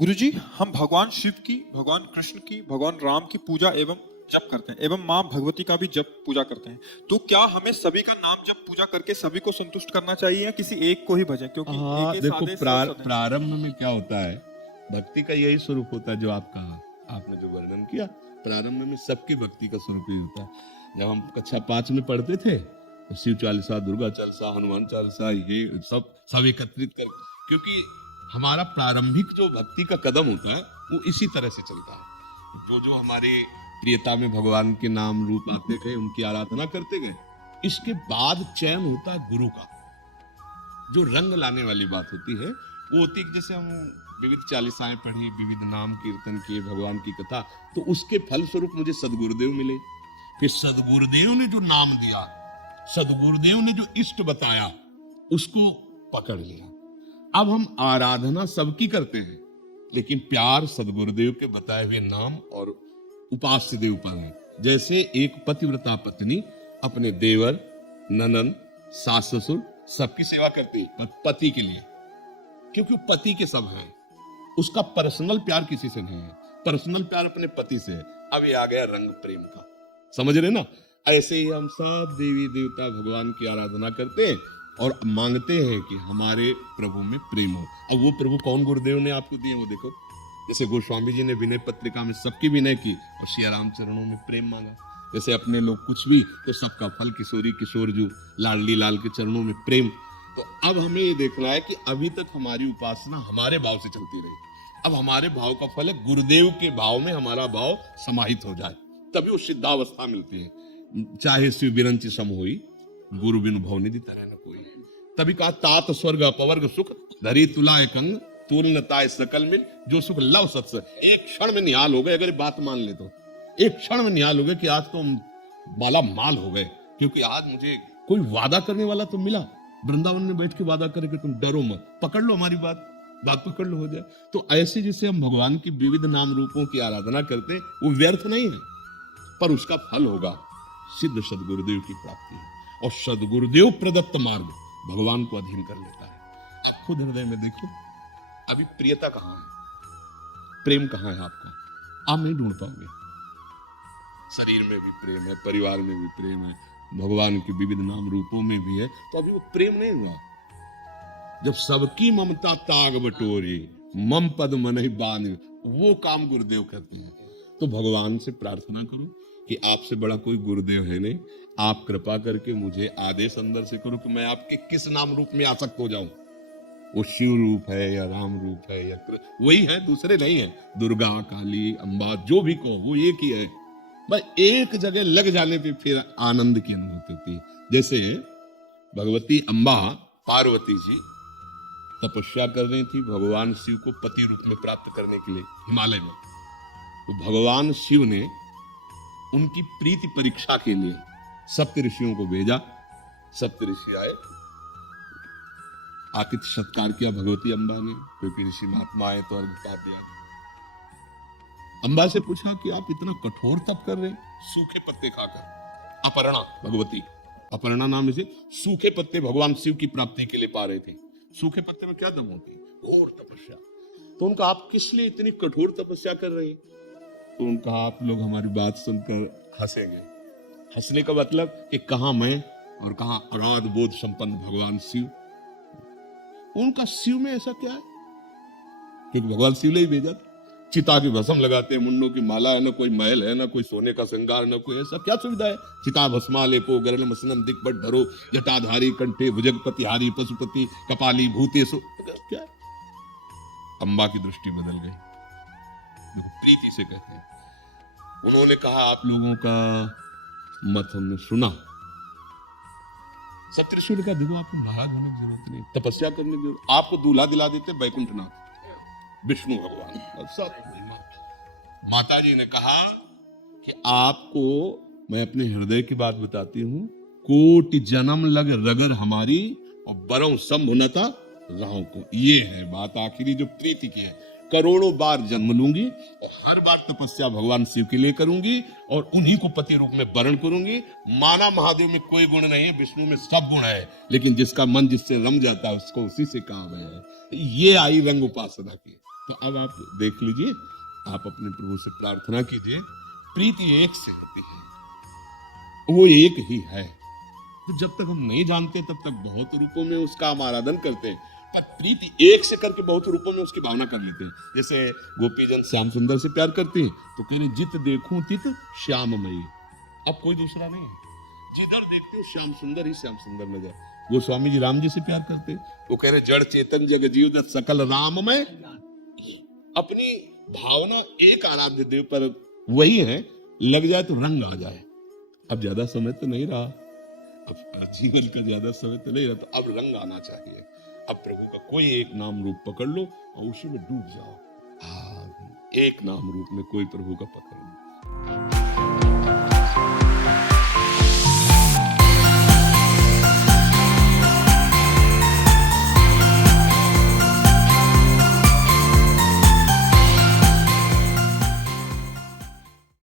गुरुजी, हम भगवान शिव की, भगवान कृष्ण की, भगवान राम की पूजा एवं जप करते हैं एवं माँ भगवती का भी जप पूजा करते हैं। तो क्या हमें सभी का नाम जप पूजा करके सभी को संतुष्ट करना चाहिए या किसी एक को ही भजें? क्योंकि एक हाँ, ही देखो साधे सब सधे। प्रारंभ में क्या होता है, भक्ति का यही स्वरूप होता है जो आप कहा, आपने जो वर्णन किया। प्रारंभ में सबकी भक्ति का स्वरूप ही होता है। जब हम कक्षा 5 में पढ़ते थे तो शिव चालीसा, दुर्गा चालीसा, हनुमान चालीसा, ये सब एकत्रित कर, क्योंकि हमारा प्रारंभिक जो भक्ति का कदम होता है वो इसी तरह से चलता है। जो जो हमारे प्रियता में भगवान के नाम रूप आते गए, उनकी आराधना करते गए, इसके बाद चयन होता है गुरु का। जो रंग लाने वाली बात होती है वो होती है कि जैसे हम विविध चालीसाएं पढ़ी, विविध नाम कीर्तन किए, भगवान की कथा, तो उसके फल स्वरूप मुझे सदगुरुदेव मिले। फिर सदगुरुदेव ने जो नाम दिया, सदगुरुदेव ने जो इष्ट बताया, उसको पकड़ लिया। अब हम आराधना सबकी करते हैं, लेकिन प्यार सदगुरुदेव के बताए हुए नाम और उपास्य देव पर। जैसे एक पतिव्रता पत्नी अपने देवर, ननन, सास ससुर सबकी सेवा करती है पति के लिए, क्योंकि वो पति के सब हैं। उसका पर्सनल प्यार किसी से नहीं है, पर्सनल प्यार अपने पति से है। अब ये आ गया रंग प्रेम का, समझ रहे ना? ऐसे ही हम सब देवी देवता भगवान की आराधना करते हैं और मांगते हैं कि हमारे प्रभु में प्रेम हो। अब वो प्रभु कौन गुरुदेव ने आपको दिए, वो देखो। जैसे गोस्वामी जी ने विनय पत्रिका में सबकी विनय की और श्री राम चरणों में प्रेम मांगा। जैसे अपने लोग कुछ भी तो सबका फल किशोरी किशोर जू, लाडली लाल के चरणों में प्रेम। तो अब हमें ये देखना है कि अभी तक हमारी उपासना हमारे भाव से चलती रही। अब हमारे भाव का फल है गुरुदेव के भाव में हमारा भाव समाहित हो जाए, तभी वो सिद्धावस्था मिलती है। चाहे शिव बिरंच सम होई, गुरु बिनु भव निधि तरह न कोई। तभी कहा तात स्वर्ग अपवर्ग सुख, धरी तुलाए कंग, तुलनताए सकल मिल, जो सुख लव सत्स। एक क्षण में निहाल हो गए, अगर बात मान ले तो एक क्षण में निहाल हो गए कि आज तो माला माल हो गए, क्योंकि आज मुझे कोई वादा करने वाला तो मिला। वृंदावन में बैठ के वादा करे कि तुम डरो मत, पकड़ लो हमारी बात पकड़ लो, हो जाए। तो ऐसे जैसे हम भगवान की विविध नाम रूपों की आराधना करते, वो व्यर्थ नहीं है, पर उसका फल होगा सिद्ध सदगुरुदेव की प्राप्ति है। और सदगुरुदेव प्रदत्त मार्ग भगवान को अधीन कर लेता है। आप खुद हृदय में देखो, अभी प्रियता कहाँ है, प्रेम कहाँ है आपका? आप नहीं ढूंढ पाओगे। शरीर में भी प्रेम है, परिवार में भी प्रेम है, भगवान के विविध नाम रूपों में भी है, तो अभी वो प्रेम नहीं हुआ। जब सबकी ममता ताग बटोरी, मम पद मन ही बान, वो काम गुरुदेव करते हैं। तो भगवान से प्रार्थना करो कि आपसे बड़ा कोई गुरुदेव है नहीं, आप कृपा करके मुझे आदेश अंदर से करो कि मैं आपके किस नाम रूप में आसक्त हो जाऊं। वो शिव रूप है या राम रूप है या वही है, दूसरे नहीं है। दुर्गा, काली, अम्बा, जो भी कहो वो एक ही है। भाई एक जगह लग जाने पे फिर आनंद की अनुभूति होती है। जैसे भगवती अम्बा पार्वती जी तपस्या कर रही थी भगवान शिव को पति रूप में प्राप्त करने के लिए हिमालय में। तो भगवान शिव ने उनकी प्रीति परीक्षा के लिए सप्त ऋषियों को भेजा। सप्त ऋषि आए, आतिथ्य सत्कार किया भगवती अम्बा ने, क्योंकि ऋषि महात्मा आए तो अर्घ पा दिया। अम्बा से पूछा कि आप इतना कठोर तप कर रहे, सूखे पत्ते खाकर। अपर्णा भगवती, अपर्णा नाम से सूखे पत्ते भगवान शिव की प्राप्ति के लिए पा रहे थे। सूखे पत्ते में क्या दम होती, घोर तपस्या। तो उनका आप किस लिए इतनी कठोर तपस्या कर रहे हैं? तो उनका आप लोग हमारी बात सुनकर हंसेंगे। हंसने का मतलब कि कहां मैं और कहां अगाध बोध संपन्न भगवान शिव। उनका शिव में ऐसा क्या है, क्योंकि भगवान शिव ने ही भेजा था। चिता की भस्म लगाते हैं, मुंडों की माला है, ना कोई महल है, ना कोई सोने का श्रृंगार, ना कोई ऐसा क्या सुविधा है। चिता भस्मा लेपो गरल मसनम दिग्बट धरो, जटाधारी कंठे भुजगपति हारी पशुपति कपाली भूतेशु। क्या? अम्बा की दृष्टि बदल गई। देखो प्रीति से कहते हैं। उन्होंने कहा आप लोगों का मत हमने सुना। सप्तऋषि का देखो आपको नाराज होने की जरूरत नहीं, तपस्या करने की जरूरत। आपको दूल्हा दिला देते बैकुंठनाथ विष्णु भगवान। सब माता जी ने कहा कि आपको मैं अपने हृदय की बात बताती हूं, कोटि जन्म लग रगर हमारी और बरौ संभुनता राहों को। ये है बात आखिरी जो प्रीति की है। करोड़ों बार जन्म लूंगी और हर बार तपस्या भगवान शिव के लिए करूंगी और उन्हीं को पति रूप में वर्ण करूंगी। माना महादेव में कोई गुण नहीं है, विष्णु में सब गुण है, लेकिन जिसका मन जिससे रम जाता है उसको उसी से काम है। ये आई रंग उपासना की। तो अब आप देख लीजिए, आप अपने प्रभु से प्रार्थना कीजिए, प्रीति एक से होती है, वो एक ही है। तो जब तक हम नहीं जानते तब तक बहुत रूपों में उसका हम आराधन करते हैं, पर प्रीति एक से करके बहुत रूपों में उसकी भावना कर लेते हैं। जैसे गोपीजन श्याम सुंदर से प्यार करते हैं तो कह रहे जित देखूं तित श्याममयी, अब कोई दूसरा नहीं है, जिधर देखते हो श्याम सुंदर ही श्याम सुंदर नजर। गोस्वामी जी राम जी से प्यार करते वो कह रहे जड़ चेतन जग जीव सकल राममय, अपनी भावना एक आराध्य देव पर वही है, लग जाए तो रंग आ जाए। अब ज्यादा समय तो नहीं रहा, अब जीवन का ज्यादा समय तो नहीं रहा, तो अब रंग आना चाहिए। अब प्रभु का कोई एक नाम रूप पकड़ लो और उसी में डूब जाओ। हाँ, एक नाम रूप में कोई प्रभु का पकड़ लो।